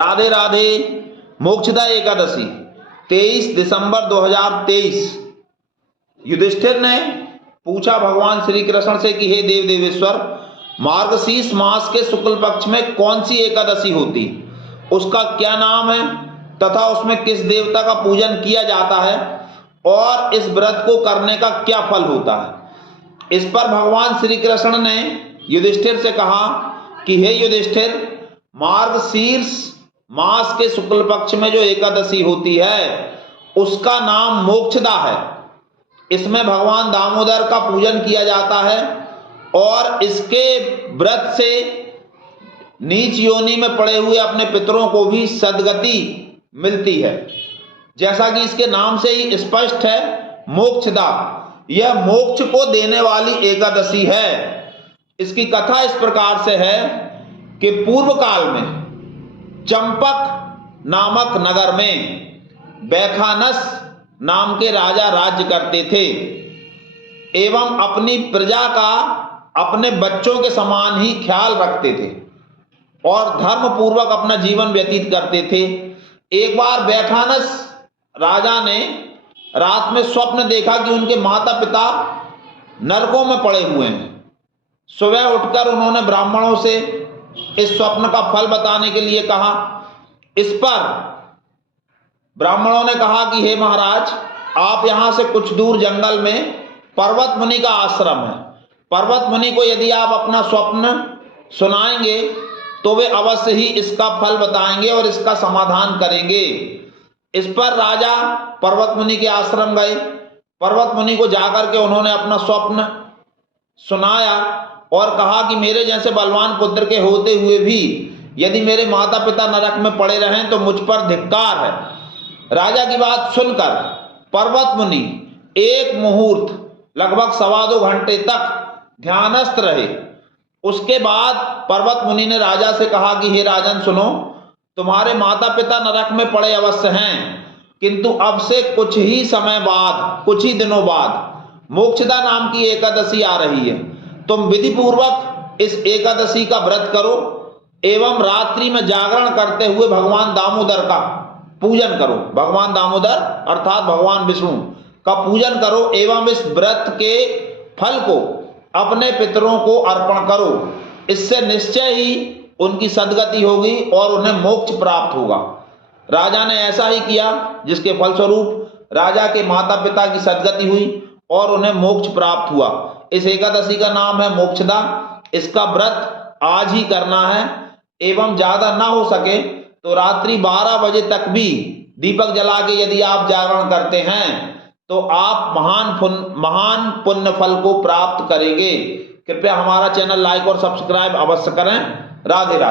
राधे राधे। मोक्षदा एकादशी 23 दिसंबर 2023। युधिष्ठिर ने पूछा भगवान श्री कृष्ण से कि हे देव देवेश्वर, मार्गशीर्ष मास के शुक्ल पक्ष में कौन सी एकादशी होती, उसका क्या नाम है तथा उसमें किस देवता का पूजन किया जाता है और इस व्रत को करने का क्या फल होता है। इस पर भगवान श्री कृष्ण ने युधिष्ठिर से कहा कि हे युधिष्ठिर, मार्गशीर्ष मास के शुक्ल पक्ष में जो एकादशी होती है उसका नाम मोक्षदा है। इसमें भगवान दामोदर का पूजन किया जाता है और इसके व्रत से नीच योनि में पड़े हुए अपने पितरों को भी सद्गति मिलती है। जैसा कि इसके नाम से ही स्पष्ट है, मोक्षदा, यह मोक्ष को देने वाली एकादशी है। इसकी कथा इस प्रकार से है कि पूर्व काल में चंपक नामक नगर में बैखानस नाम के राजा राज्य करते थे एवं अपनी प्रजा का अपने बच्चों के समान ही ख्याल रखते थे और धर्म पूर्वक अपना जीवन व्यतीत करते थे। एक बार बैखानस राजा ने रात में स्वप्न देखा कि उनके माता पिता नरकों में पड़े हुए हैं। सुबह उठकर उन्होंने ब्राह्मणों से इस स्वप्न का फल बताने के लिए कहा। इस पर ब्राह्मणों ने कहा कि हे महाराज, आप यहां से कुछ दूर जंगल में पर्वत मुनि का आश्रम है। पर्वत मुनि को यदि आप अपना स्वप्न सुनाएंगे तो वे अवश्य ही इसका फल बताएंगे और इसका समाधान करेंगे। इस पर राजा पर्वत मुनि के आश्रम गए। पर्वत मुनि को जाकर के उन्होंने अपना स्वप्न सुनाया और कहा कि मेरे जैसे बलवान पुत्र के होते हुए भी यदि मेरे माता पिता नरक में पड़े रहें तो मुझ पर धिक्कार है। राजा की बात सुनकर पर्वत मुनि एक मुहूर्त लगभग 2.25 घंटे तक ध्यानस्थ रहे। उसके बाद पर्वत मुनि ने राजा से कहा कि हे राजन सुनो, तुम्हारे माता पिता नरक में पड़े अवश्य हैं, किंतु अब से कुछ ही समय बाद, कुछ ही दिनों बाद मोक्षदा नाम की एकादशी आ रही है। तुम विधि पूर्वक इस एकादशी का व्रत करो एवं रात्रि में जागरण करते हुए भगवान दामोदर का पूजन करो। भगवान दामोदर अर्थात भगवान विष्णु का पूजन करो एवं इस व्रत के फल को अपने पितरों को अर्पण करो। इससे निश्चय ही उनकी सद्गति होगी और उन्हें मोक्ष प्राप्त होगा। राजा ने ऐसा ही किया, जिसके फलस्वरूप राजा के माता पिता की सद्गति हुई और उन्हें मोक्ष प्राप्त हुआ। इस एकादशी का नाम है मोक्षदा। इसका व्रत आज ही करना है एवं ज्यादा ना हो सके तो रात्रि 12 बजे तक भी दीपक जला के यदि आप जागरण करते हैं तो आप महान पुण्य फल को प्राप्त करेंगे। कृपया हमारा चैनल लाइक और सब्सक्राइब अवश्य करें। राधे राधे।